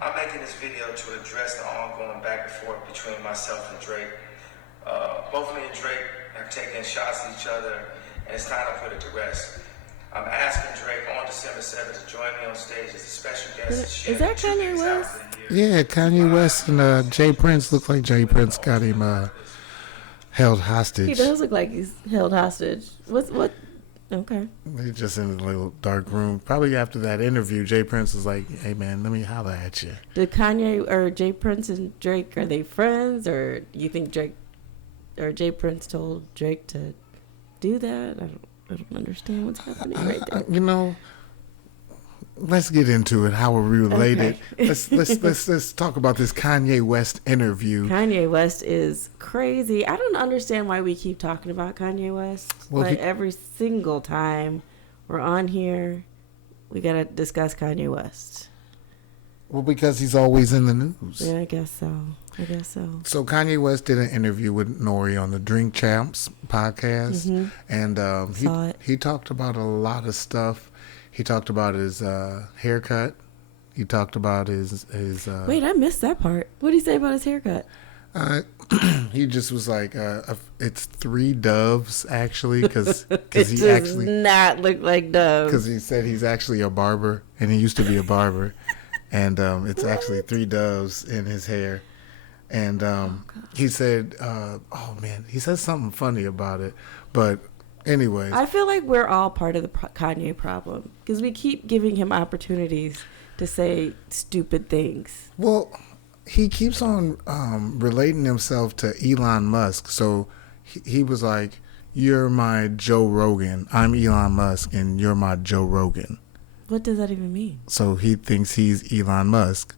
I'm making this video to address the ongoing back and forth between myself and Drake. Both me and Drake have taken shots at each other, and it's time to put it to rest. I'm asking Drake on December 7th to join me on stage as a special guest. Is that Kanye West? Yeah, Kanye West and Jay Prince look like Jay Prince got him held hostage. He does look like he's held hostage. What? Okay. He's just in a little dark room. Probably after that interview, Jay Prince was like, "Hey man, let me holler at you." Did Kanye or Jay Prince and Drake, are they friends, or you think Drake or Jay Prince told Drake to do that? I don't understand what's happening right there. Let's get into it. How are we related? Okay. Let's talk about this Kanye West interview. Kanye West is crazy. I don't understand why we keep talking about Kanye West. Well, every single time we're on here, we gotta discuss Kanye West. Well, because he's always in the news. Yeah, I guess so. So Kanye West did an interview with Nori on the Drink Champs podcast, and he talked about a lot of stuff. He talked about his haircut. He talked about his Wait, I missed that part. What did he say about his haircut? He just was like, it's 3 doves, actually, because It he does actually not look like doves. because he said he's actually a barber, and he used to be a barber, and it's actually 3 doves in his hair. And he said, he said something funny about it, but anyways. I feel like we're all part of the Kanye problem because we keep giving him opportunities to say stupid things. Well, he keeps on relating himself to Elon Musk. So he was like, "You're my Joe Rogan. I'm Elon Musk, and you're my Joe Rogan." What does that even mean? So he thinks he's Elon Musk,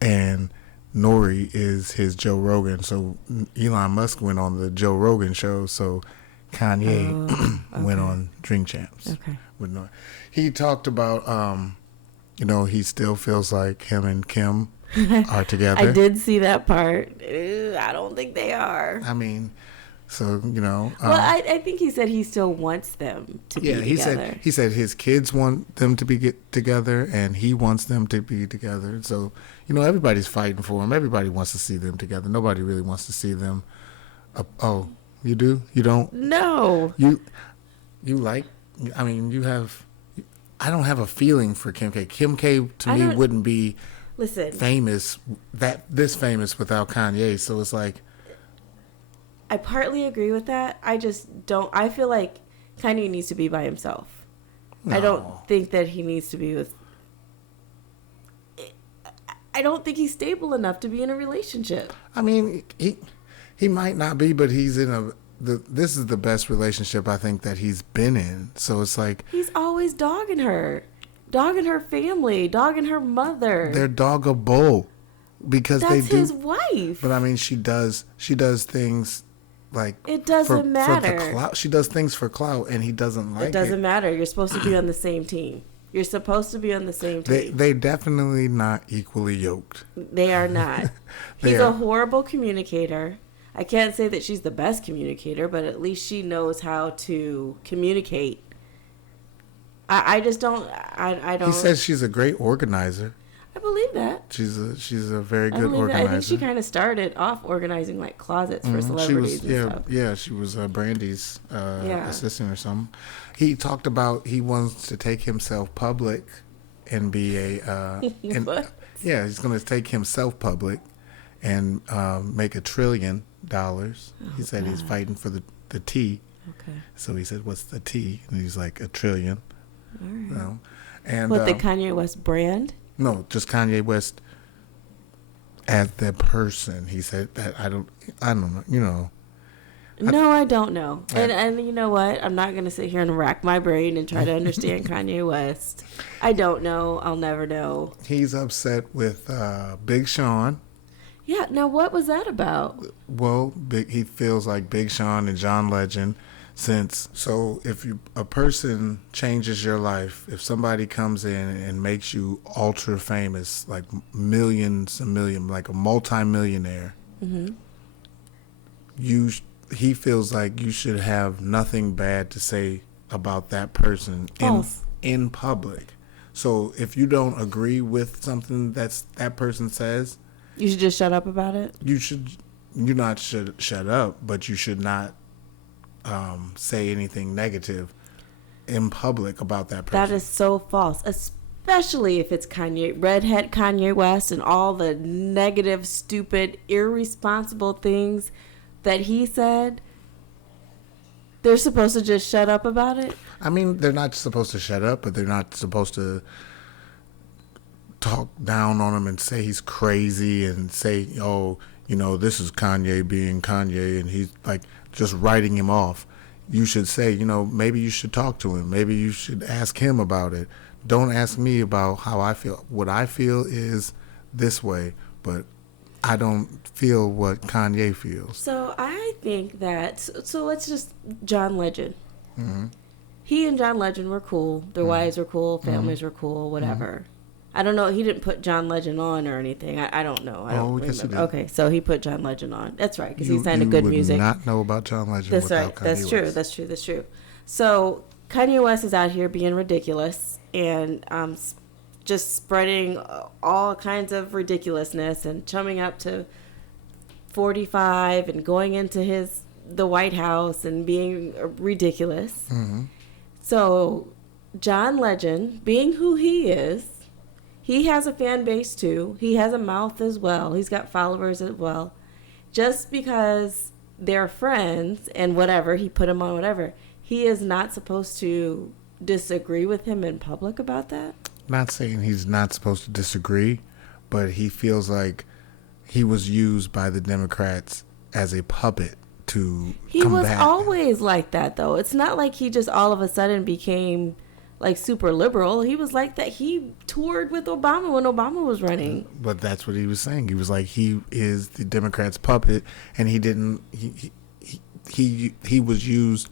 and Nori is his Joe Rogan. So Elon Musk went on the Joe Rogan show. So Kanye went on Drink Champs. Okay. With Nori. He talked about, he still feels like him and Kim are together. I did see that part. I don't think they are. I mean, so, well, I think he said he still wants them to be together. He said his kids want them to be together, and he wants them to be together. So, everybody's fighting for him. Everybody wants to see them together. Nobody really wants to see them. You do? You don't? No. You like? I mean, you have. I don't have a feeling for Kim K. Kim K to me wouldn't be famous this famous without Kanye. So it's like. I partly agree with that. I just don't. I feel like Kanye needs to be by himself. No. I don't think that he needs to be with. I don't think he's stable enough to be in a relationship. I mean, he might not be, but he's in this is the best relationship I think that he's been in. So it's like he's always dogging her family, dogging her mother. They're doggable because that's his wife. But I mean, she does things like it doesn't matter. For the clout. She does things for clout, and he doesn't like it. It doesn't matter. You're supposed to be on the same team. You're supposed to be on the same team. They definitely not equally yoked. They are not. He's a horrible communicator. I can't say that she's the best communicator, but at least she knows how to communicate. I just don't. I don't. He says she's a great organizer. I believe that. She's a very good organizer. I think she kind of started off organizing like closets for celebrities and stuff. Yeah, she was Brandy's assistant or something. He talked about he wants to take himself public and be a he's going to take himself public and make $1 trillion. He said he's fighting for the T. Okay. So he said, "What's the T?" And he's like, $1 trillion. All right. And what, the Kanye West brand? No, just Kanye West as the person. He said that I don't know. No, I don't know. And you know what? I'm not going to sit here and rack my brain and try to understand Kanye West. I don't know. I'll never know. He's upset with Big Sean. Yeah. Now, what was that about? Well, he feels like Big Sean and John Legend. If a person changes your life, if somebody comes in and makes you ultra famous, like millions and millions, like a multi-millionaire, he feels like you should have nothing bad to say about that person in public. So if you don't agree with something that person says, you should just shut up about it. You not should shut up, but you should not say anything negative in public about that person. That is so false, especially if it's redhead Kanye West and all the negative, stupid, irresponsible things that he said. They're supposed to just shut up about it? I mean, they're not supposed to shut up, but they're not supposed to talk down on him and say he's crazy and say, oh, this is Kanye being Kanye, and he's like just writing him off. You should say, maybe you should talk to him. Maybe you should ask him about it. Don't ask me about how I feel. What I feel is this way, but I don't feel what Kanye feels. So I think that, so let's just, John Legend. Mm-hmm. He and John Legend were cool. Their wives were cool. Families were cool, whatever. I don't know. He didn't put John Legend on or anything. I don't know. I don't yes, he did. Okay, so he put John Legend on. That's right, because he signed a good music. You would not know about John Legend That's without right. Kanye That's West. That's true. So Kanye West is out here being ridiculous and just spreading all kinds of ridiculousness and chumming up to 45 and going into the White House and being ridiculous. Mm-hmm. So John Legend, being who he is, he has a fan base too. He has a mouth as well. He's got followers as well. Just because they're friends and whatever, he put him on whatever, he is not supposed to disagree with him in public about that? Not saying he's not supposed to disagree, but he feels like he was used by the Democrats as a puppet to He was combat. always like that, though. It's not like he just all of a sudden became like super liberal. He was like that. He toured with Obama when Obama was running. But that's what he was saying. He was like, he is the Democrats' puppet, and he didn't. He was used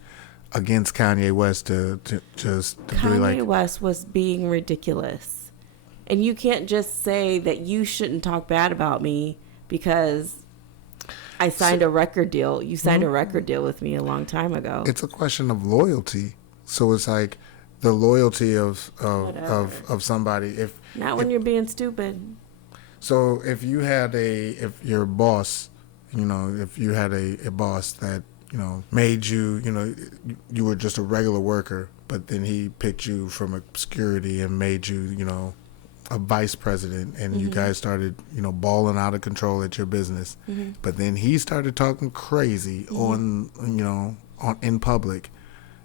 against Kanye West to Kanye really like. West was being ridiculous, and you can't just say that you shouldn't talk bad about me because I signed a record deal. You signed a record deal with me a long time ago. It's a question of loyalty. So it's like the loyalty of somebody. If not when you're being stupid. So if your boss, if you had a boss that, made you, you were just a regular worker, but then he picked you from obscurity and made you, a vice president, and you guys started, balling out of control at your business. But then he started talking crazy in public.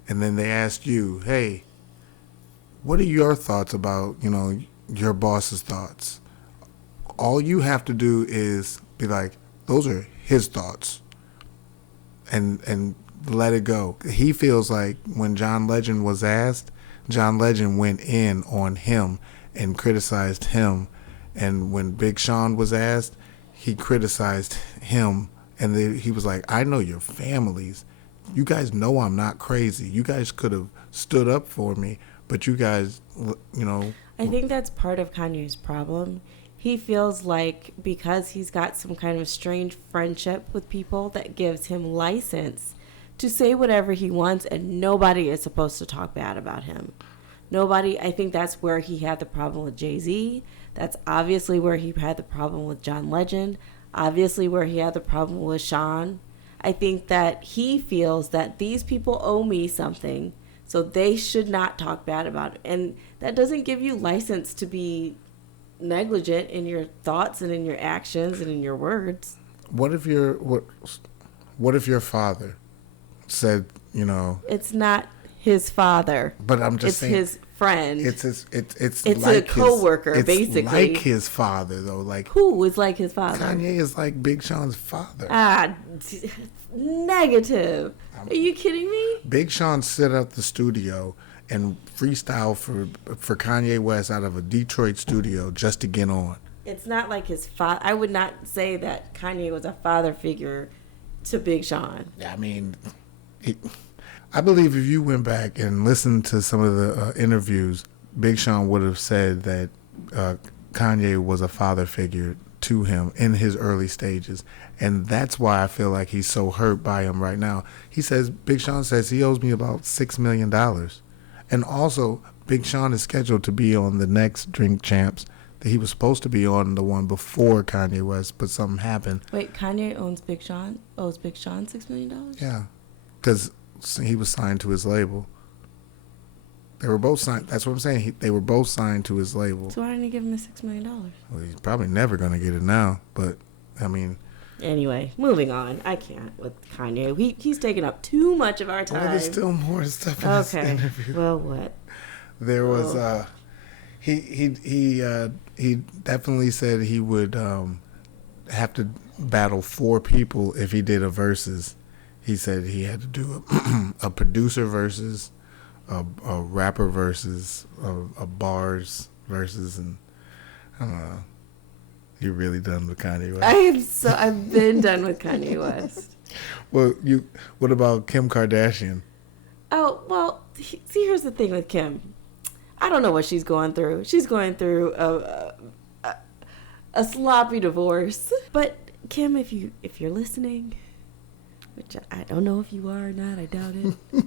And then they asked you, hey, what are your thoughts about, your boss's thoughts? All you have to do is be like, those are his thoughts, and let it go. He feels like when John Legend was asked, John Legend went in on him and criticized him. And when Big Sean was asked, he criticized him. And he was like, I know your families. You guys know I'm not crazy. You guys could have stood up for me, but you guys, I think that's part of Kanye's problem. He feels like because he's got some kind of strange friendship with people that gives him license to say whatever he wants, and nobody is supposed to talk bad about him. Nobody. I think that's where he had the problem with Jay-Z. That's obviously where he had the problem with John Legend. Obviously where he had the problem with Sean. I think that he feels that these people owe me something, so they should not talk bad about it. And that doesn't give you license to be negligent in your thoughts and in your actions and in your words. What if your father said, It's not his father. But I'm just saying, it's his friend. It's like a coworker, it's basically. like his father, though. Like, who is like his father? Kanye is like Big Sean's father. Negative. Are you kidding me? Big Sean set up the studio and freestyle for Kanye West out of a Detroit studio just to get on. It's not like his father. I would not say that Kanye was a father figure to Big Sean. I mean, I believe if you went back and listened to some of the interviews, Big Sean would have said that Kanye was a father figure to him in his early stages. And that's why I feel like he's so hurt by him right now. Big Sean says he owes me about $6 million. And also, Big Sean is scheduled to be on the next Drink Champs. That he was supposed to be on the one before Kanye West, but something happened. Wait, Kanye owes Big Sean $6 million? Yeah, because he was signed to his label. They were both signed. That's what I'm saying. They were both signed to his label. So why didn't he give him the $6 million? Well, he's probably never going to get it now, but, I mean... Anyway, moving on. I can't with Kanye. He's taking up too much of our time. Well, there's still more stuff in this interview. Well, what? There was... He definitely said he would have to battle 4 people if he did a versus. He said he had to do a producer versus, a rapper versus, a bars versus, and I don't know. You're really done with Kanye West. I've been done with Kanye West. Well, what about Kim Kardashian? Oh, well, see, here's the thing with Kim. I don't know what she's going through. She's going through a sloppy divorce. But Kim, if you're listening, which I don't know if you are or not, I doubt it.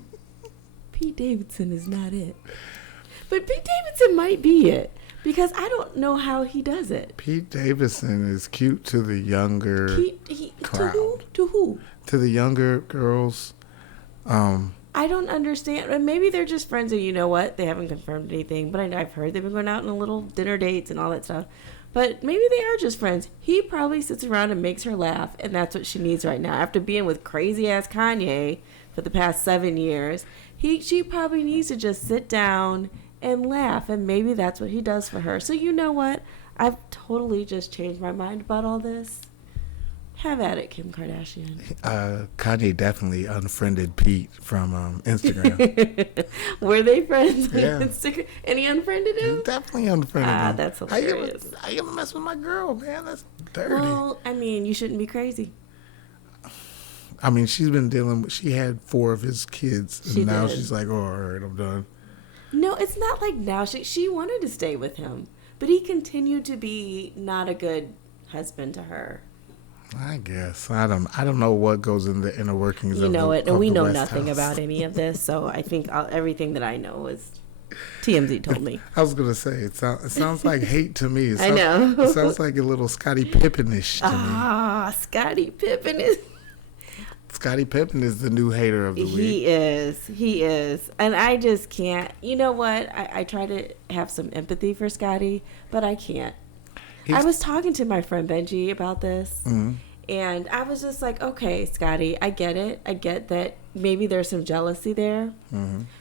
Pete Davidson is not it. But Pete Davidson might be it. Because I don't know how he does it. Pete Davidson is cute to the younger crowd. To who? To the younger girls. I don't understand. And maybe they're just friends and you know what? They haven't confirmed anything. But I've heard they've been going out on little dinner dates and all that stuff. But maybe they are just friends. He probably sits around and makes her laugh. And that's what she needs right now. After being with crazy-ass Kanye for the past 7 years, she probably needs to just sit down and laugh, and maybe that's what he does for her. So you know what? I've totally just changed my mind about all this. Have at it, Kim Kardashian. Kanye definitely unfriended Pete from Instagram. Were they friends on Yeah. Instagram? And he unfriended him? He definitely unfriended him. That's hilarious. How you ever mess with my girl, man? That's dirty. Well, I mean, you shouldn't be crazy. I mean, she's been she had 4 of his kids, and now did. she's like, oh, all right, I'm done. No, it's not like now. She wanted to stay with him, but he continued to be not a good husband to her. I guess I don't know what goes in the inner workings. You know it, and we know West nothing House. about any of this. So I think everything that I know is TMZ told me. I was gonna say it sounds like hate to me. I know. It sounds like a little Scottie Pippen-ish to me. Scottie Pippen is. Scottie Pippen is the new hater of the week. He is. And I just can't. You know what? I try to have some empathy for Scottie, but I can't. I was talking to my friend Benji about this, and I was just like, okay, Scottie, I get it. I get that maybe there's some jealousy there,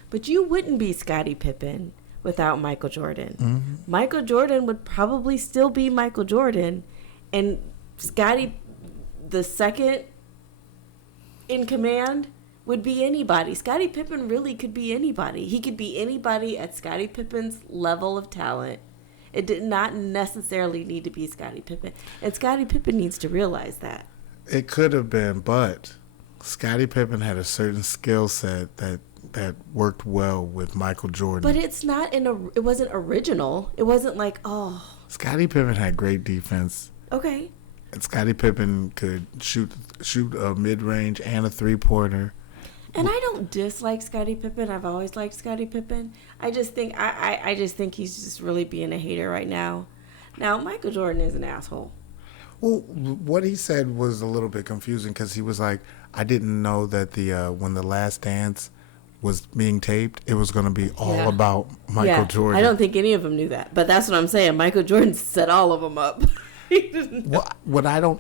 but you wouldn't be Scottie Pippen without Michael Jordan. Michael Jordan would probably still be Michael Jordan, and Scottie, the second in command, would be anybody. Scottie Pippen really could be anybody. He could be anybody at Scottie Pippen's level of talent. It did not necessarily need to be Scottie Pippen. And Scottie Pippen needs to realize that. It could have been, but Scottie Pippen had a certain skill set that worked well with Michael Jordan. But it's not it wasn't original. It wasn't like, oh. Scottie Pippen had great defense. Okay. And Scottie Pippen could shoot a mid-range and a three-pointer. And I don't dislike Scottie Pippen. I've always liked Scottie Pippen. I just think I just think he's just really being a hater right now. Now, Michael Jordan is an asshole. Well, what he said was a little bit confusing because he was like, I didn't know that when The Last Dance was being taped, it was going to be all about Michael Jordan. I don't think any of them knew that. But that's what I'm saying. Michael Jordan set all of them up.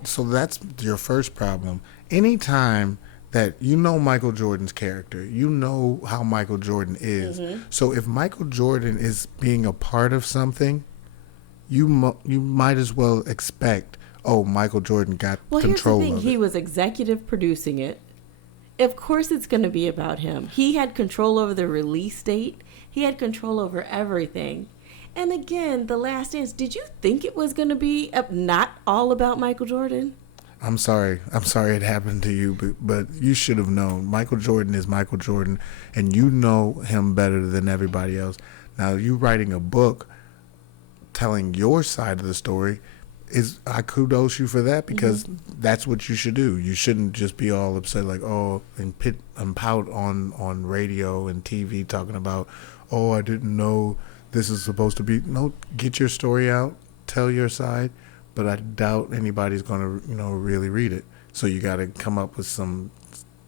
So that's your first problem. Anytime that you know Michael Jordan's character, you know how Michael Jordan is. So if Michael Jordan is being a part of something, you might as well expect, Michael Jordan got control of it. Well, here's the thing. He was executive producing it. Of course it's going to be about him. He had control over the release date. He had control over everything. And again, The Last Dance, did you think it was going to be not all about Michael Jordan? I'm sorry it happened to you, but you should have known. Michael Jordan is Michael Jordan, and you know him better than everybody else. Now, you writing a book telling your side of the story, I kudos you for that, because that's what you should do. You shouldn't just be all upset like, and pout on radio and TV talking about, oh, I didn't know this is supposed to be. No, get your story out, tell your side, but I doubt anybody's going to, really read it. So you got to come up with some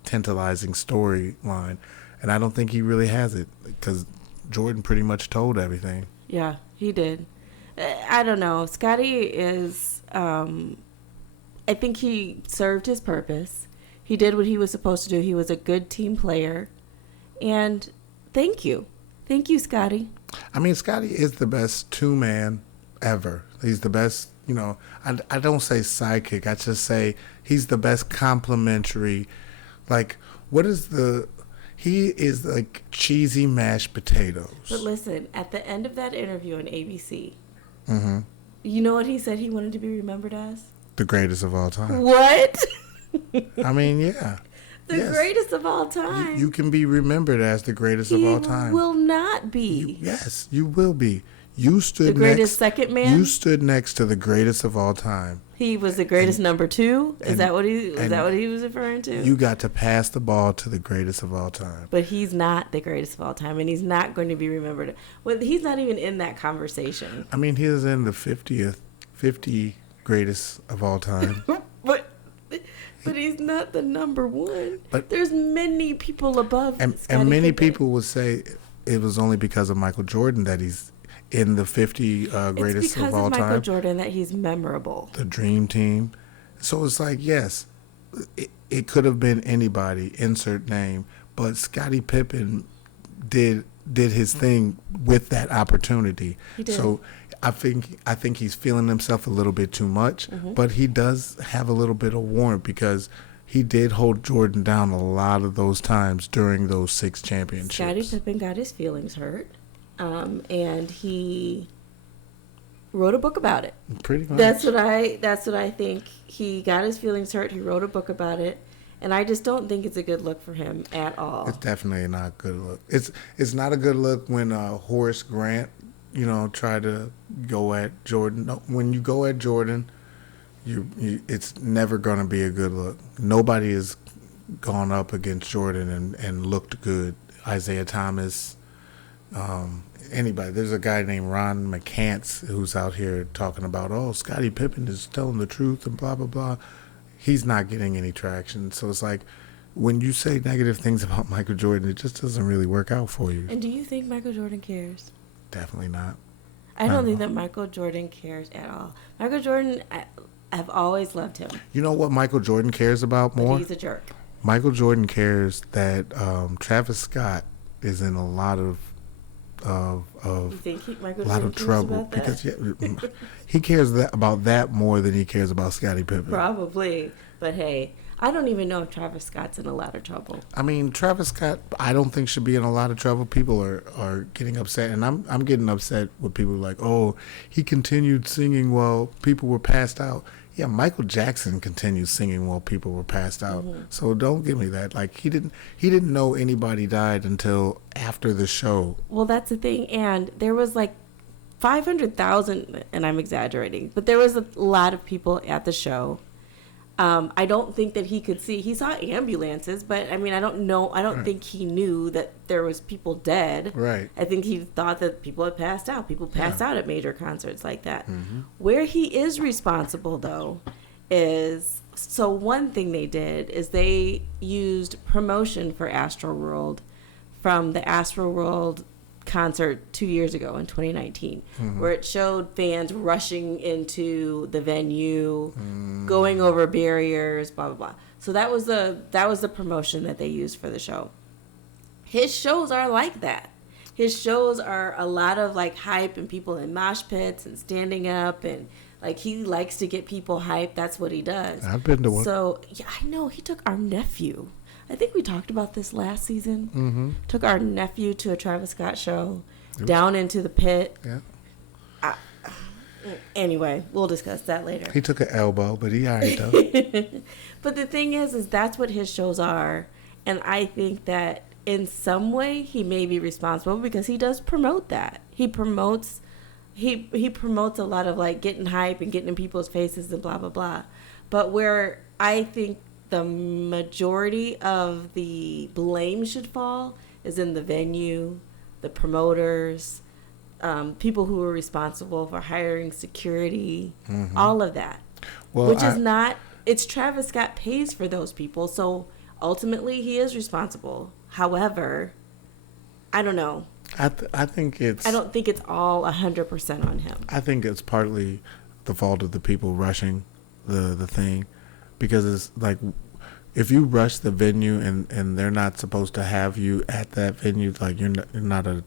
tantalizing storyline. And I don't think he really has it because Jordan pretty much told everything. Yeah, he did. I don't know. Scottie is, I think he served his purpose. He did what he was supposed to do. He was a good team player. And thank you. Thank you, Scottie. I mean, Scottie is the best two-man ever. He's the best, I don't say sidekick. I just say he's the best complimentary. Like, he is like cheesy mashed potatoes. But listen, at the end of that interview on ABC, you know what he said he wanted to be remembered as? The greatest of all time. What? I mean, yeah. The greatest of all time. You can be remembered as the greatest of all time. He will not be. Yes, you will be. You stood the greatest second man. You stood next to the greatest of all time. He was the greatest number two. Is that what he was referring to? You got to pass the ball to the greatest of all time. But he's not the greatest of all time, and he's not going to be remembered. Well, he's not even in that conversation. I mean, he is in the 50 greatest of all time. But he's not the number one. But there's many people above. And many people would say it was only because of Michael Jordan that he's in the 50 greatest of all time. It's because of Michael Jordan that he's memorable. The Dream Team. So it's like, yes, it could have been anybody, insert name, but Scottie Pippen did his thing with that opportunity. He did. So I think he's feeling himself a little bit too much, but he does have a little bit of warrant because he did hold Jordan down a lot of those times during those 6 championships. Scottie Pippen got his feelings hurt, and he wrote a book about it. Pretty much. That's what I think. He got his feelings hurt. He wrote a book about it. And I just don't think it's a good look for him at all. It's definitely not a good look. It's not a good look when Horace Grant, tried to go at Jordan. No, when you go at Jordan, it's never going to be a good look. Nobody has gone up against Jordan and looked good. Isaiah Thomas, anybody. There's a guy named Ron McCants who's out here talking about, Scottie Pippen is telling the truth and blah, blah, blah. He's not getting any traction. So it's like when you say negative things about Michael Jordan, it just doesn't really work out for you. And do you think Michael Jordan cares? Definitely not. I don't think that Michael Jordan cares at all. Michael Jordan, I've always loved him. You know what Michael Jordan cares about more? But he's a jerk. Michael Jordan cares that Travis Scott is in a lot of you think Michael Jordan trouble cares about that? because he cares about that more than he cares about Scottie Pippen. Probably, but hey, I don't even know if Travis Scott's in a lot of trouble. I mean, Travis Scott, I don't think should be in a lot of trouble. People are getting upset, and I'm getting upset with people like, he continued singing while people were passed out. Yeah, Michael Jackson continued singing while people were passed out. So don't give me that. Like he didn't know anybody died until after the show. Well, that's the thing, and there was like 500,000, and I'm exaggerating, but there was a lot of people at the show. I don't think that he could see. He saw ambulances, but I mean, I don't think he knew that there was people dead. Right. I think he thought that people had passed out. People pass out at major concerts like that. Where he is responsible, though, is so one thing they did is they used promotion for Astroworld from the Astroworld concert 2 years ago in 2019, where it showed fans rushing into the venue, going over barriers, blah blah blah. So that was the promotion that they used for the show. His shows are like that. His shows are a lot of like hype and people in mosh pits and standing up, and like he likes to get people hyped. That's what he does. I've been to one. So yeah, I know he took our nephew. I think we talked about this last season. Took our nephew to a Travis Scott show, down into the pit. Yeah. Anyway, we'll discuss that later. He took an elbow, but he all right though. But the thing is that's what his shows are, and I think that in some way he may be responsible because he does promote that. He promotes a lot of like getting hype and getting in people's faces and blah blah blah. But where I think the majority of the blame should fall is in the venue, the promoters, people who were responsible for hiring security, all of that. Well, which is not, it's Travis Scott pays for those people, so ultimately he is responsible. However, I don't know. I think it's... I don't think it's all 100% on him. I think it's partly the fault of the people rushing the thing, because it's like, if you rush the venue and they're not supposed to have you at that venue, like you're not a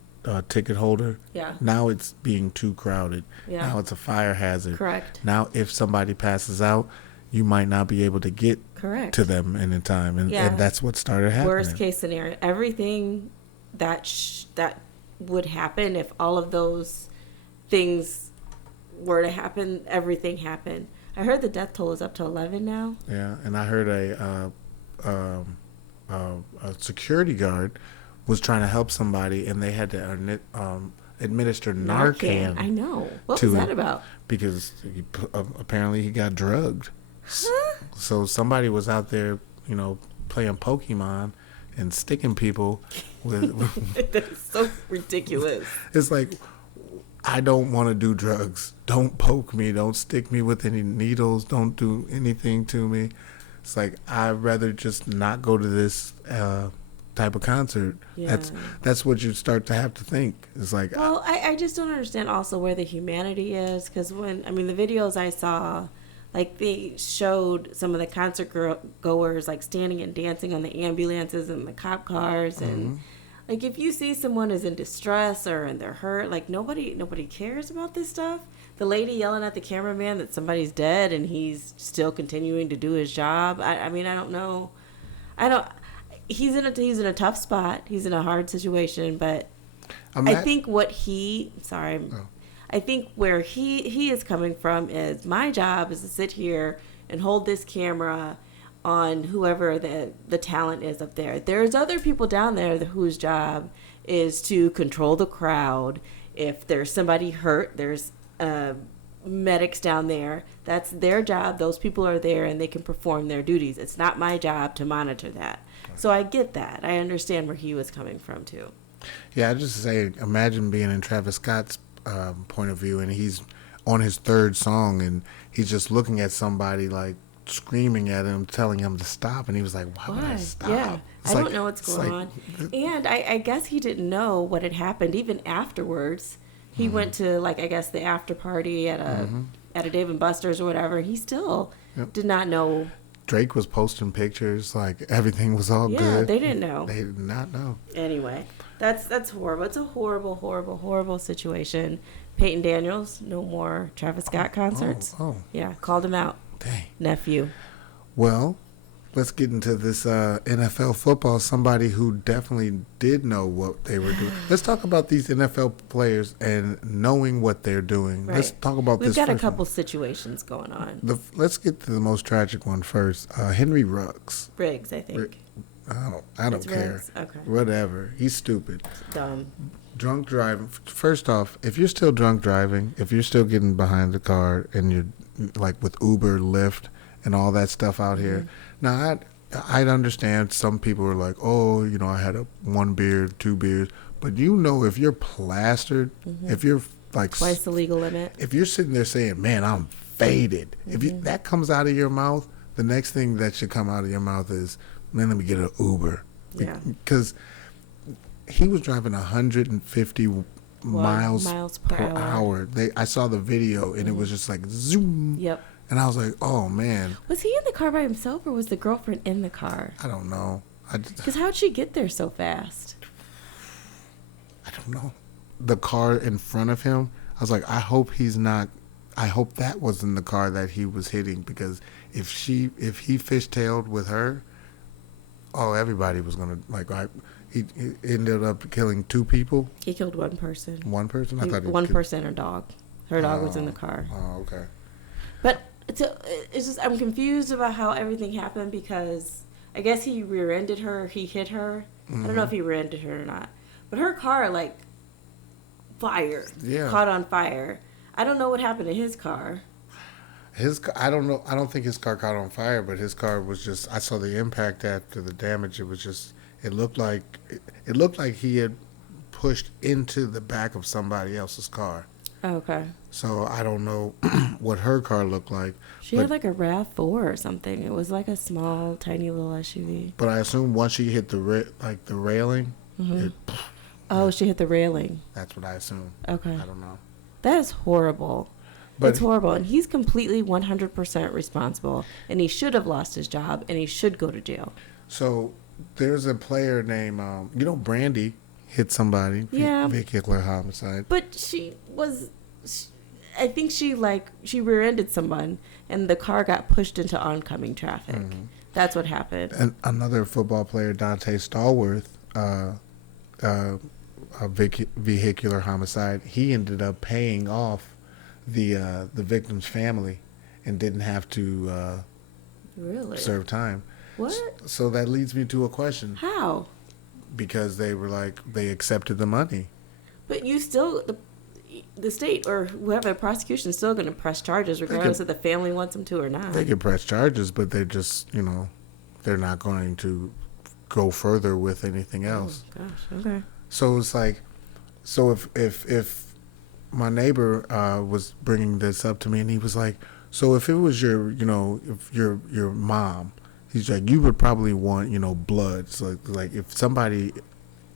ticket holder. Yeah. Now it's being too crowded. Yeah. Now it's a fire hazard. Correct. Now if somebody passes out, you might not be able to get Correct. to them in time, and that's what started happening. Worst case scenario, everything that would happen if all of those things were to happen, everything happened. I heard the death toll is up to 11 now. Yeah, and I heard a security guard was trying to help somebody, and they had to administer Narcan. I know. What was that about? Because apparently he got drugged. Huh? So somebody was out there, playing Pokemon and sticking people with. That's so ridiculous. It's like, I don't want to do drugs. Don't poke me. Don't stick me with any needles. Don't do anything to me. It's like, I'd rather just not go to this type of concert. Yeah. That's what you start to have to think. It's like, well, I just don't understand also where the humanity is, because the videos I saw, like, they showed some of the concert goers like standing and dancing on the ambulances and the cop cars, and like, if you see someone is in distress or and they're hurt, like, nobody cares about this stuff. The lady yelling at the cameraman that somebody's dead and he's still continuing to do his job. I don't know. He's in a tough spot. He's in a hard situation, but I think I think where he is coming from is, my job is to sit here and hold this camera on whoever the talent is up there. There's other people down there whose job is to control the crowd. If there's somebody hurt, there's medics down there. That's their job. Those people are there and they can perform their duties. It's not my job to monitor that. So I get that. I understand where he was coming from too. Yeah, I just say, imagine being in Travis Scott's point of view, and he's on his third song and he's just looking at somebody like screaming at him, telling him to stop, and he was like, why would I stop? Yeah, I don't know what's going on. And I guess he didn't know what had happened even afterwards. He went to, like, I guess the after party at a Dave & Buster's or whatever, and he still did not know. Drake was posting pictures, like everything was all good. Yeah, they didn't know. They did not know. Anyway, that's horrible. It's a horrible, horrible, horrible situation. Peyton Daniels, no more Travis Scott concerts. Yeah, called him out. Dang. Nephew. Well, let's get into this NFL football. Somebody who definitely did know what they were doing. Let's talk about these NFL players and knowing what they're doing. Right. Let's talk about We've this. We've got a couple situations going on. Let's get to the most tragic one first. Henry Ruggs. Briggs, I think. I don't care. Ruggs? Okay. Whatever. He's stupid. Dumb. Drunk driving. First off, if you're still drunk driving, if you're still getting behind the car and you're like with Uber, Lyft, and all that stuff out here. Now, I'd understand some people are like, oh, I had one beer, 2 beers. But if you're plastered, if you're like twice the legal limit, if you're sitting there saying, man, I'm faded, if that comes out of your mouth, the next thing that should come out of your mouth is, man, let me get an Uber. Yeah. Because he was driving 150 miles per hour. I saw the video, and it was just like zoom. Yep. And I was like, oh, man. Was he in the car by himself, or was the girlfriend in the car? I don't know. Because how'd she get there so fast? I don't know. The car in front of him, I was like, I hope that wasn't the car that he was hitting, because if he fishtailed with her, everybody was going to, he ended up killing 2 people. He killed 1 person. 1 person? I thought one person, her dog. Her dog was in the car. Oh, okay. But it's just, I'm confused about how everything happened, because I guess he rear-ended her, he hit her. I don't know if he rear-ended her or not. But her car, caught on fire. I don't know what happened to his car. I don't know. I don't think his car caught on fire, but his car was just, I saw the impact after the damage. It was just, it looked like he had pushed into the back of somebody else's car. Okay. So I don't know what her car looked like. She had like a RAV4 or something. It was like a small, tiny little SUV. But I assume once she hit the railing, She hit the railing. That's what I assume. Okay. I don't know. That is horrible. But it's horrible. And he's completely 100% responsible. And he should have lost his job. And he should go to jail. So there's a player named, Brandy hit somebody. Yeah. Vehicular homicide. But I think she rear-ended someone. And the car got pushed into oncoming traffic. Mm-hmm. That's what happened. And another football player, Dante Stallworth, a vehicular homicide. He ended up paying off the victim's family and didn't have to really serve time. What? So that leads me to a question. How? Because they accepted the money. But you still, the state or whoever, the prosecution is still going to press charges regardless if the family wants them to or not. They can press charges, but they're just, they're not going to go further with anything else. Oh, gosh, okay. So it's like, so if my neighbor was bringing this up to me and he was like, so if it was if your mom, he's like, you would probably want, blood. So like if somebody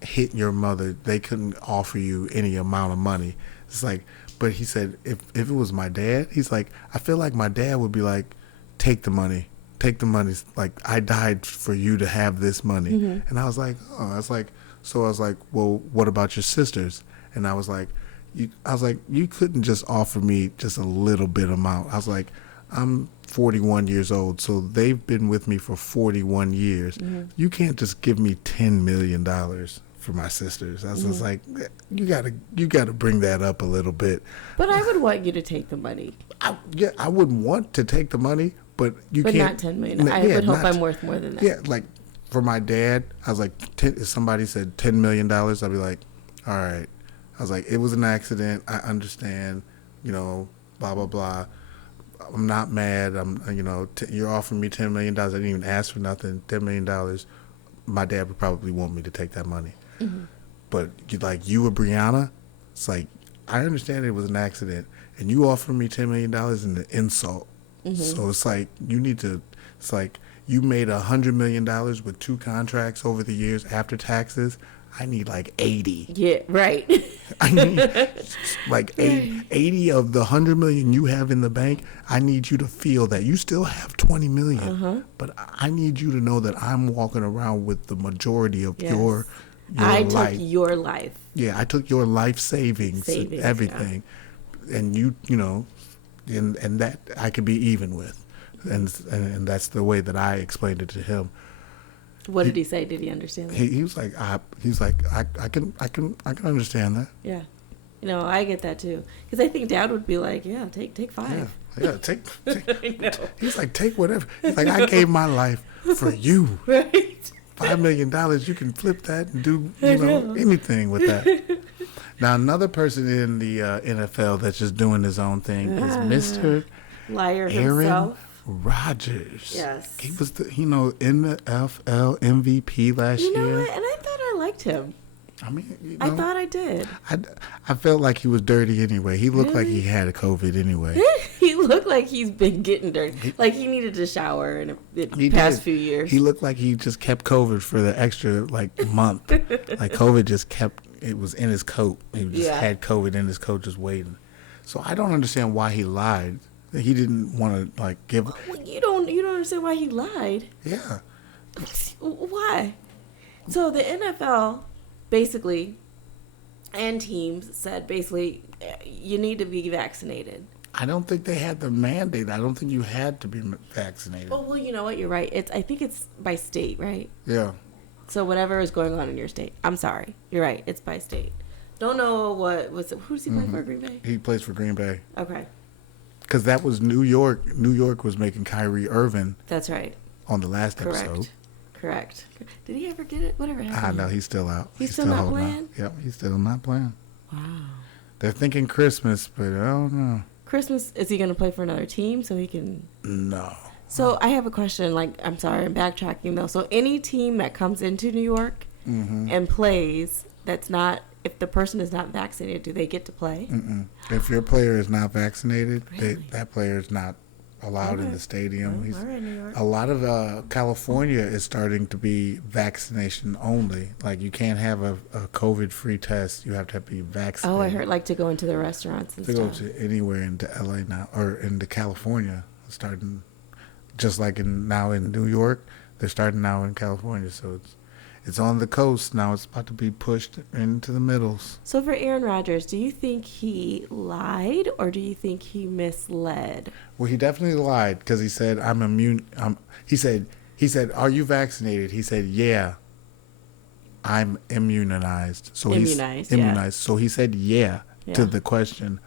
hit your mother, they couldn't offer you any amount of money. It's like, but he said, if it was my dad, he's like, I feel like my dad would be like, take the money. Like, I died for you to have this money. Mm-hmm. And I was like, so I was like, well, what about your sisters? And I was like, you couldn't just offer me just a little bit amount. I was like, I'm 41 years old, so they've been with me for 41 years. Mm-hmm. You can't just give me $10 million for my sisters. I was just like, you gotta bring that up a little bit. But I would want you to take the money. I would want to take the money, but you can't. But not $10 million. I would hope I'm worth more than that. Yeah, like for my dad, I was like, if somebody said $10 million, I'd be like, all right. I was like, it was an accident. I understand, blah, blah, blah. I'm not mad. You're offering me $10 million. I didn't even ask for nothing. $10 million. My dad would probably want me to take that money. Mm-hmm. But you or Brianna, it's like, I understand it was an accident. And you offered me $10 million in the insult. Mm-hmm. So it's like, it's like you made $100 million with 2 contracts over the years after taxes. I need like 80. Yeah, right. I need like 80 of the 100 million you have in the bank. I need you to feel that you still have 20 million, but I need you to know that I'm walking around with the majority of your I life. took your life. Yeah, I took your life savings and everything, and and that I could be even with, and that's the way that I explained it to him. What did he say? Did he understand that? He was like, I can understand that. Yeah, I get that too. Because I think Dad would be like, yeah, take 5. Yeah, take. I know. He's like, take whatever. He's like, I gave my life for you. Right. $5 million, you can flip that and do anything with that. Now another person in the NFL that's just doing his own thing is Mr. Liar Aaron himself. Rodgers. Yes. He was the NFL MVP last year. You know what? And I thought I liked him. I mean, I thought I did. I felt like he was dirty anyway. He looked like he had a COVID anyway. He looked like he's been getting dirty. Like he needed to shower in the past few years. He looked like he just kept COVID for the extra month. Like COVID just it was in his coat. He just had COVID in his coat just waiting. So I don't understand why he lied. He didn't want to give. Well, you don't understand why he lied. Yeah. Why? So the NFL basically and teams said basically you need to be vaccinated. I don't think they had the mandate. I don't think you had to be vaccinated. Oh, well, you know what? You're right. I think it's by state, right? Yeah. So whatever is going on in your state. I'm sorry. You're right. It's by state. Don't know who does he play for, Green Bay? He plays for Green Bay. Okay. Because that was New York. New York was making Kyrie Irving. That's right. On the last episode. Correct. Did he ever get it? Whatever happened? I know he's still out. He's still not playing? Out. Yep, he's still not playing. Wow. They're thinking Christmas, but I don't know. Christmas, is he going to play for another team so he can? No. So I have a question. I'm sorry, I'm backtracking though. So any team that comes into New York and plays that's not if the person is not vaccinated, do they get to play? Mm-mm. If your player is not vaccinated, Really? that player is not allowed in the stadium. All right, New York. A lot of California is starting to be vaccination only. Like, you can't have a COVID-free test. You have to be vaccinated. Oh, I heard, like, to go into the restaurants and to stuff. go to anywhere into LA now, or into California, starting just like now in New York, they're starting now in California. So it's on the coast now. It's about to be pushed into the middles. So for Aaron Rodgers, do you think he lied or do you think he misled? Well, he definitely lied because he said, "I'm immune." He said, "Are you vaccinated?" He said, "Yeah, I'm immunized." So Immunized, he's yeah. immunized. So he said, "Yeah" Yeah. to the question,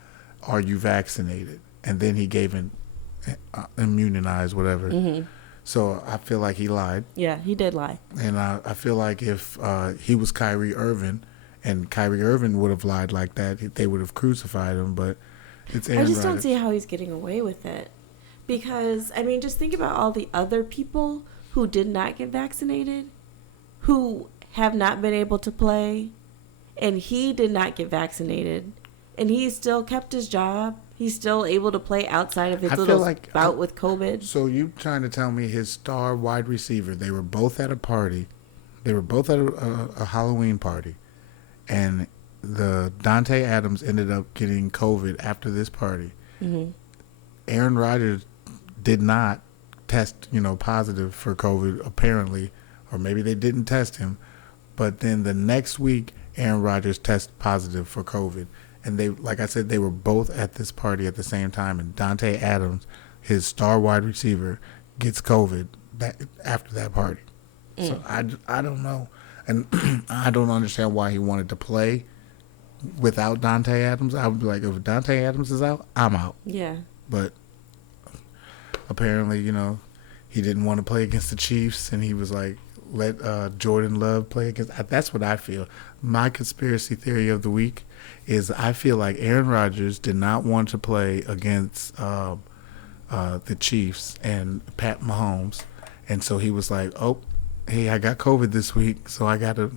"Are you vaccinated?" And then he gave an immunized, whatever. Mm-hmm. So I feel like he lied. Yeah, he did lie. And I feel like if he was Kyrie Irving, and Kyrie Irving would have lied like that, they would have crucified him. But it's Aaron I just Rodgers. don't see how he's getting away with it. Because, I mean, just think about all the other people who did not get vaccinated, who have not been able to play, and he did not get vaccinated, and he still kept his job. He's still able to play outside of his little bout with COVID. So you trying to tell me his star wide receiver, they were both at a party. They were both at a Halloween party. And the Dante Adams ended up getting COVID after this party. Mm-hmm. Aaron Rodgers did not test, positive for COVID, apparently. Or maybe they didn't test him. But then the next week, Aaron Rodgers tested positive for COVID. And they, like I said, they were both at this party at the same time. And Dante Adams, his star wide receiver, gets COVID after that party. So I don't know. And I don't understand why he wanted to play without Dante Adams. I would be like, if Dante Adams is out, I'm out. Yeah. But apparently, he didn't want to play against the Chiefs. And he was like, let Jordan Love play against. That's what I feel. My conspiracy theory of the week is I feel like Aaron Rodgers did not want to play against the Chiefs and Pat Mahomes, and so he was like, "Oh, hey, I got COVID this week, so I gotta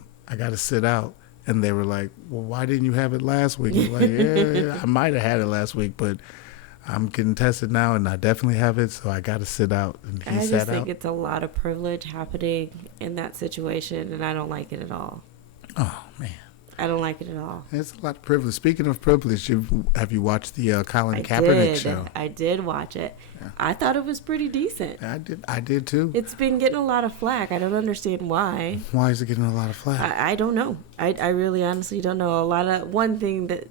sit out." And they were like, "Well, why didn't you have it last week?" He's like, "Yeah, I might have had it last week, but I'm getting tested now, and I definitely have it, so I gotta sit out." And he I sat just think out. it's a lot of privilege happening in that situation, and I don't like it at all. Oh man. I don't like it at all. It's a lot of privilege. Speaking of privilege, have you watched the Colin Kaepernick show? I did watch it. Yeah. I thought it was pretty decent. I did too. It's been getting a lot of flack. I don't understand why. Why is it getting a lot of flack? I don't know. I really honestly don't know. One thing that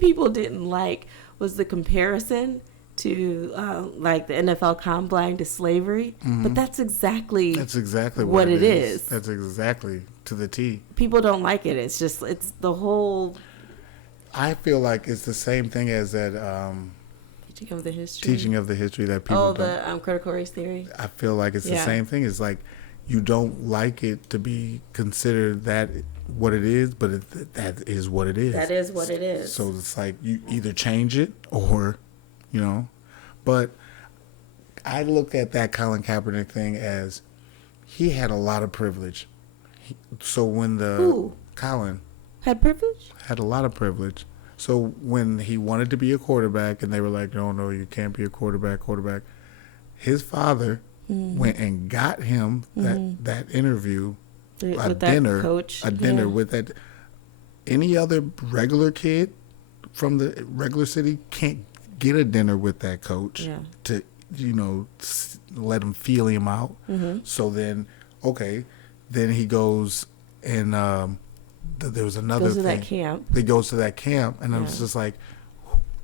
people didn't like was the comparison to like the NFL Combine to slavery. Mm-hmm. But that's exactly what it is. That's exactly to the T. People don't like it. It's the whole. I feel like it's the same thing as that teaching of the history that people. Oh, the critical race theory. I feel like it's the same thing. It's like you don't like it to be considered that what it is, but that is what it is. That is what it is. So it's like you either change it or, but I look at that Colin Kaepernick thing as he had a lot of privilege. So when Colin had privilege? Had a lot of privilege. So when he wanted to be a quarterback and they were like, no, you can't be a quarterback. His father went and got him that interview, a dinner with that. Any other regular kid from the regular city can't get a dinner with that coach to, let him feel him out. Mm-hmm. So then, then he goes and there was another goes to thing. That camp. He goes to that camp, and I was just like,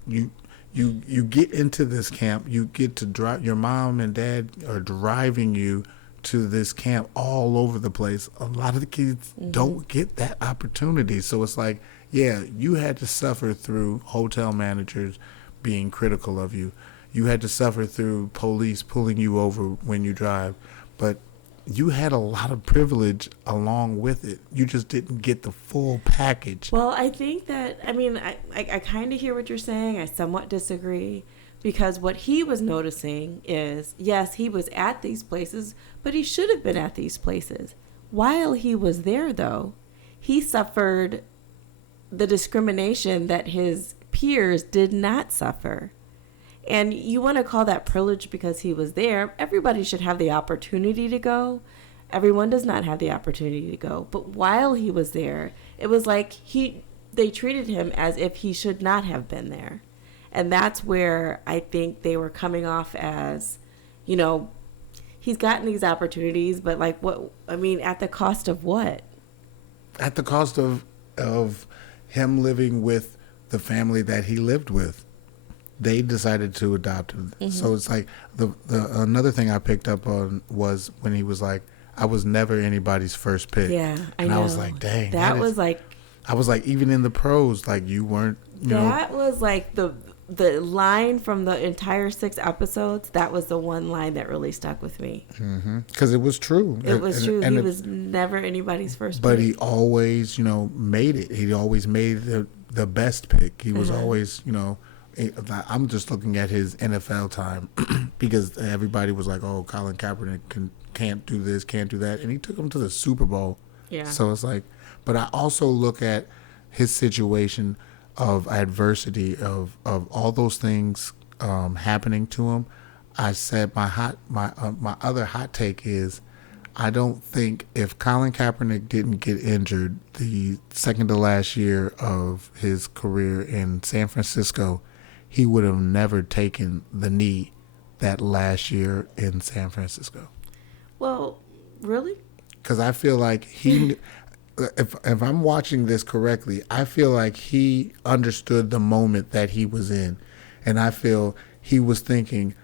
you get into this camp, you get to drive. Your mom and dad are driving you to this camp all over the place. A lot of the kids don't get that opportunity, so it's like, you had to suffer through hotel managers being critical of you. You had to suffer through police pulling you over when you drive, but you had a lot of privilege along with it. You just didn't get the full package. Well, I think that, I kind of hear what you're saying. I somewhat disagree, because what he was noticing is, yes, he was at these places, but he should have been at these places. While he was there, though, he suffered the discrimination that his peers did not suffer. And you want to call that privilege because he was there. Everybody should have the opportunity to go. Everyone does not have the opportunity to go. But while he was there, it was like they treated him as if he should not have been there. And that's where I think they were coming off as, he's gotten these opportunities, but like what, at the cost of what? At the cost of him living with the family that he lived with. They decided to adopt him. Mm-hmm. So it's like the another thing I picked up on was when he was like, I was never anybody's first pick. Yeah, and know. I was like, dang. That was like. I was like, even in the pros, like you weren't, That was like the line from the entire 6 episodes. That was the one line that really stuck with me. Because it was true. It was true. He was never anybody's first pick. But he always, made it. He always made the best pick. He was always, I'm just looking at his NFL time because everybody was like, oh, Colin Kaepernick can't do this, can't do that. And he took him to the Super Bowl. Yeah. So it's like, but I also look at his situation of adversity, of all those things happening to him. I said my other hot take is I don't think if Colin Kaepernick didn't get injured the second to last year of his career in San Francisco, he would have never taken the knee that last year in San Francisco. Well, really? Because I feel like he, if I'm watching this correctly, I feel like he understood the moment that he was in, and I feel he was thinking,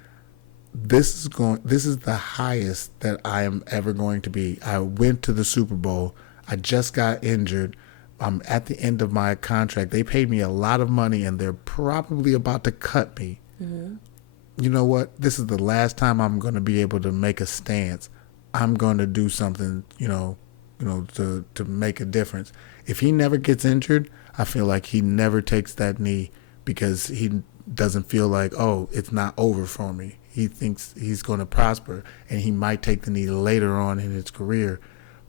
this is the highest that I am ever going to be. I went to the Super Bowl. I just got injured. I'm at the end of my contract. They paid me a lot of money, and they're probably about to cut me. Mm-hmm. You know what? This is the last time I'm going to be able to make a stance. I'm going to do something, to make a difference. If he never gets injured, I feel like he never takes that knee because he doesn't feel like, oh, it's not over for me. He thinks he's going to prosper, and he might take the knee later on in his career.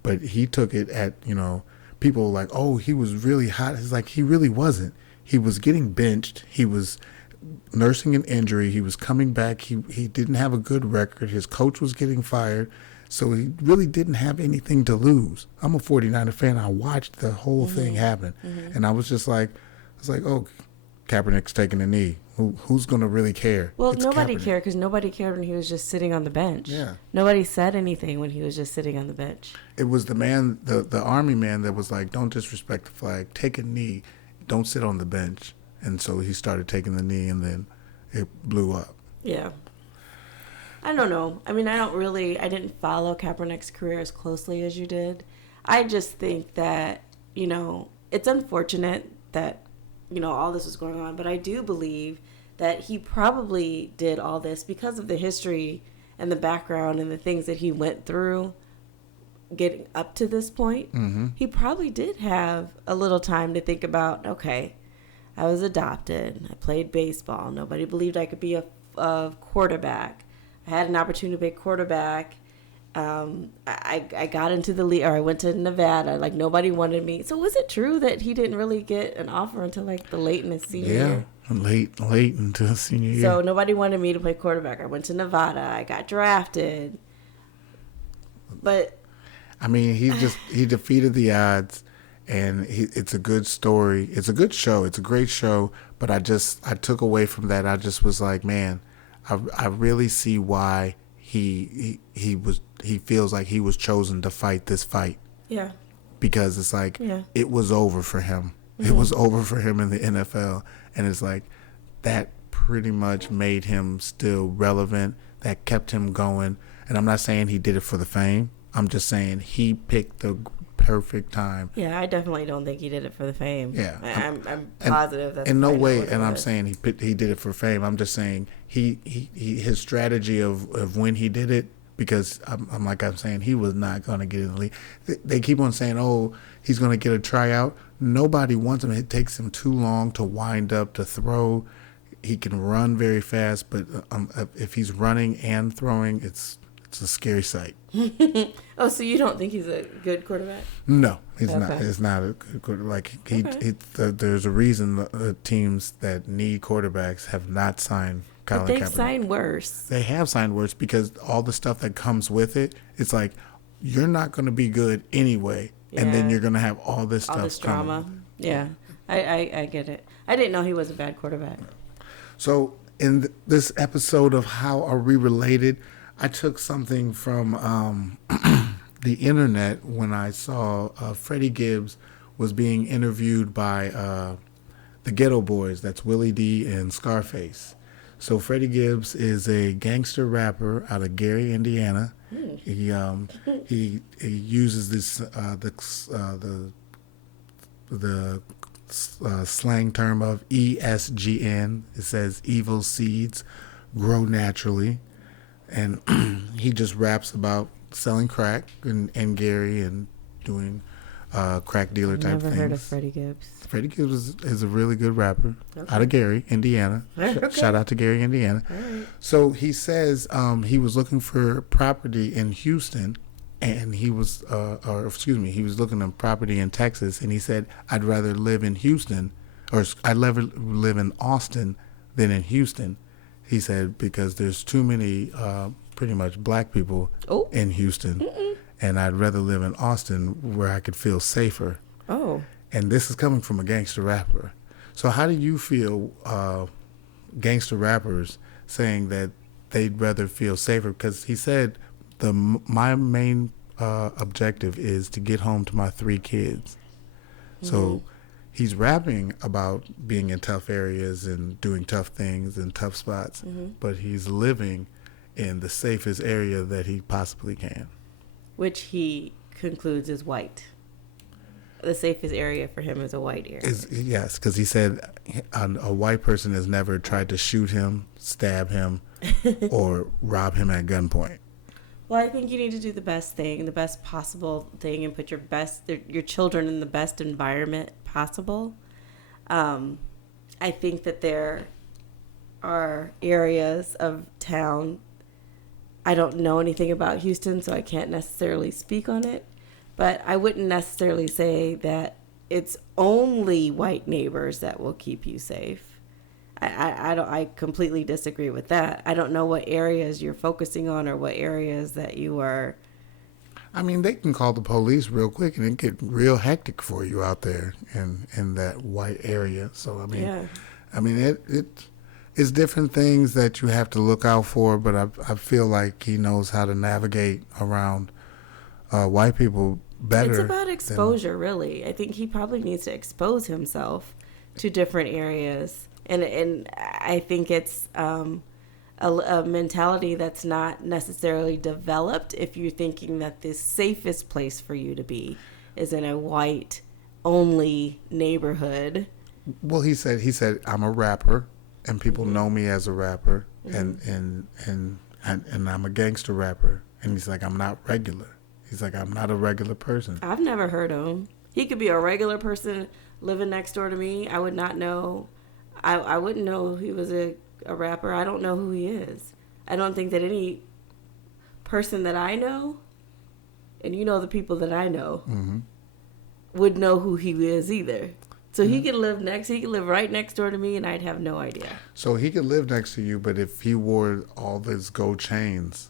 But he took it at, people were like, oh, he was really hot. It's like, he really wasn't. He was getting benched. He was nursing an injury. He was coming back. He didn't have a good record. His coach was getting fired. So he really didn't have anything to lose. I'm a 49er fan. I watched the whole thing happen. Mm-hmm. And I was just like, oh, Kaepernick's taking a knee. Who's going to really care? Well, nobody cared because nobody cared when he was just sitting on the bench. Yeah. Nobody said anything when he was just sitting on the bench. It was the man, the Army man that was like, don't disrespect the flag. Take a knee. Don't sit on the bench. And so he started taking the knee, and then it blew up. Yeah. I don't know. I didn't follow Kaepernick's career as closely as you did. I just think that, it's unfortunate that, all this was going on. But I do believe that he probably did all this because of the history and the background and the things that he went through getting up to this point. Mm-hmm. He probably did have a little time to think about, okay, I was adopted. I played baseball. Nobody believed I could be a quarterback. I had an opportunity to play quarterback. I got into the league, or I went to Nevada. Like, nobody wanted me. So was it true that he didn't really get an offer until like the late in his senior year? Yeah, late into his senior year. So nobody wanted me to play quarterback. I went to Nevada. I got drafted. But he defeated the odds, and it's a good story. It's a good show. It's a great show. But I took away from that. I just was like, man, I really see why he feels like he was chosen to fight this fight. Yeah. Because it's like, it was over for him. Mm-hmm. It was over for him in the NFL. And it's like, that pretty much made him still relevant. That kept him going. And I'm not saying he did it for the fame. I'm just saying he picked the perfect time. Yeah, I definitely don't think he did it for the fame. Yeah. I'm positive that's in no way, and I'm saying he did it for fame. I'm just saying he his strategy of when he did it, because I'm saying he was not going to get in the league. They keep on saying, oh, he's going to get a tryout. Nobody wants him. It takes him too long to wind up, to throw. He can run very fast, but if he's running and throwing, it's It's a scary sight. Oh, so you don't think he's a good quarterback? No, he's not. It's not a good quarterback. There's a reason the teams that need quarterbacks have not signed Colin Kaepernick. But they've signed worse. They have signed worse because all the stuff that comes with it, it's like, you're not going to be good anyway, and then you're going to have all this stuff. All this drama. Yeah, I get it. I didn't know he was a bad quarterback. So in this episode of How Are We Related, I took something from the internet when I saw Freddie Gibbs was being interviewed by the Ghetto Boys. That's Willie D and Scarface. So Freddie Gibbs is a gangster rapper out of Gary, Indiana. He uses this the slang term of ESGN. It says evil seeds grow naturally. And he just raps about selling crack in Gary and doing crack dealer type things. Never heard of Freddie Gibbs. Freddie Gibbs is a really good rapper out of Gary, Indiana. Shout out to Gary, Indiana. Right. So he says he was looking for property in Houston, and he was he was looking at property in Texas, and he said, I'd rather live in Houston, or I'd rather live in Austin than in Houston. He said, because there's too many pretty much black people in Houston, and I'd rather live in Austin where I could feel safer. Oh. And this is coming from a gangster rapper. So how do you feel gangster rappers saying that they'd rather feel safer? Because he said, my main objective is to get home to my 3 kids. So he's rapping about being in tough areas and doing tough things in tough spots, but he's living in the safest area that he possibly can. Which he concludes is white. The safest area for him is a white area. Yes, because he said a white person has never tried to shoot him, stab him, or rob him at gunpoint. Well, I think you need to do the best thing, the best possible thing, and put your children in the best environment possible. I think that there are areas of town. I don't know anything about Houston, so I can't necessarily speak on it. But I wouldn't necessarily say that it's only white neighbors that will keep you safe. I completely disagree with that. I don't know what areas you're focusing on or what areas that you are. I mean, they can call the police real quick and it get real hectic for you out there in that white area. So I mean, it's different things that you have to look out for. But I feel like he knows how to navigate around white people better. It's about exposure, really. I think he probably needs to expose himself to different areas. And I think it's a mentality that's not necessarily developed if you're thinking that the safest place for you to be is in a white-only neighborhood. Well, he said I'm a rapper, and people know me as a rapper, and I'm a gangster rapper. And he's like, I'm not regular. He's like, I'm not a regular person. I've never heard of him. He could be a regular person living next door to me. I would not know. I wouldn't know he was a rapper. I don't know who he is. I don't think that any person that I know, and you know the people that I know, would know who he is either. So he could live right next door to me, and I'd have no idea. So he could live next to you, but if he wore all those gold chains,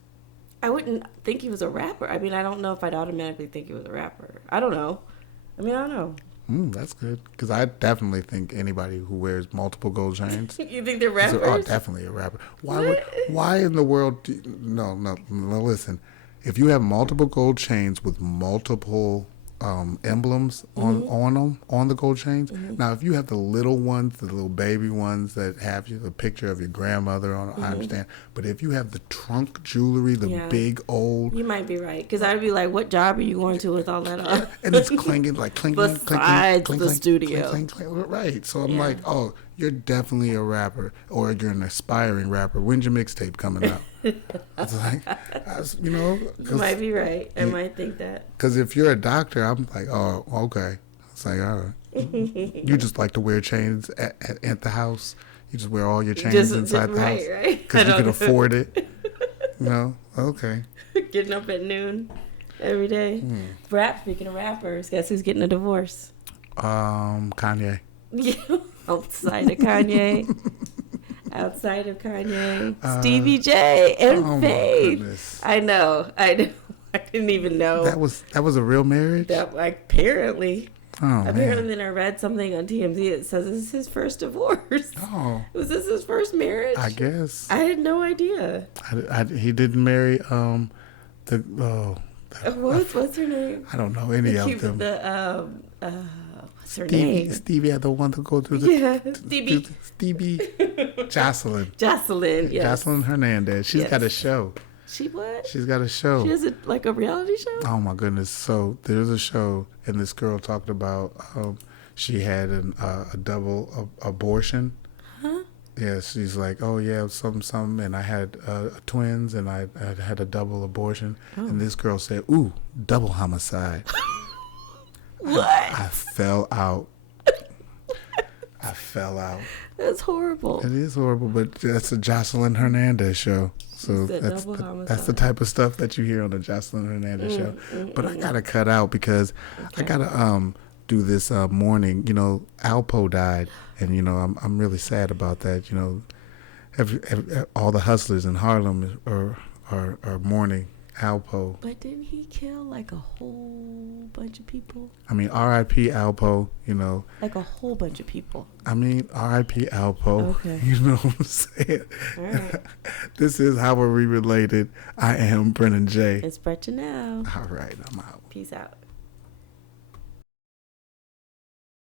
I wouldn't think he was a rapper. I mean, I don't know if I'd automatically think he was a rapper. I don't know. I don't know. That's good. Because I definitely think anybody who wears multiple gold chains. You think they're rappers? Oh, definitely a rapper. Why in the world? No, listen. If you have multiple gold chains with multiple emblems on them, on the gold chains. Now, if you have the little ones, the little baby ones that have the picture of your grandmother on, I understand. But if you have the trunk jewelry, the big old, you might be right. Because I'd be like, "What job are you going to with all that on?" And it's clinking, like clinking, besides the studio, right? So I'm like, "Oh, you're definitely a rapper, or you're an aspiring rapper. When's your mixtape coming out?" It's like, you might be right. I might think that. Because if you're a doctor, I'm like, oh, okay. It's like, all right. You just like to wear chains at the house. You just wear all your chains inside the house. Right. Because you can afford it. Okay. Getting up at noon every day. Speaking of rappers, guess who's getting a divorce? Kanye. Outside of Kanye. Stevie J and Faith. I know. I didn't even know. That was a real marriage? Apparently. Oh, Apparently, man. Then I read something on TMZ that says this is his first divorce. Oh. Was this his first marriage? I guess. I had no idea. He didn't marry What's her name? I don't know any of them. What's her name? Stevie had the one to go through the Stevie. Jocelyn. Jocelyn, yes. Jocelyn Hernandez. She's got a show. She what? She's got a show. She has a reality show? Oh my goodness. So there's a show and this girl talked about she had a double abortion. Huh? Yeah, she's like, oh yeah, something, and I had twins, and I had a double abortion, and this girl said, ooh, double homicide. What? I fell out. That's horrible. It is horrible, but that's a Jocelyn Hernandez show. So that's the type of stuff that you hear on the Jocelyn Hernandez show. But I gotta cut out because I gotta do this mourning. You know, Alpo died, and you know I'm really sad about that. You know, all the hustlers in Harlem are mourning Alpo. But didn't he kill like a whole bunch of people? I mean, R.I.P. Alpo. You know, like a whole bunch of people. I mean, R.I.P. Alpo. Okay. You know what I'm saying? All right. This is How Are We Related. I am Brennan J. It's Brett Janelle. All right, I'm out. Peace out.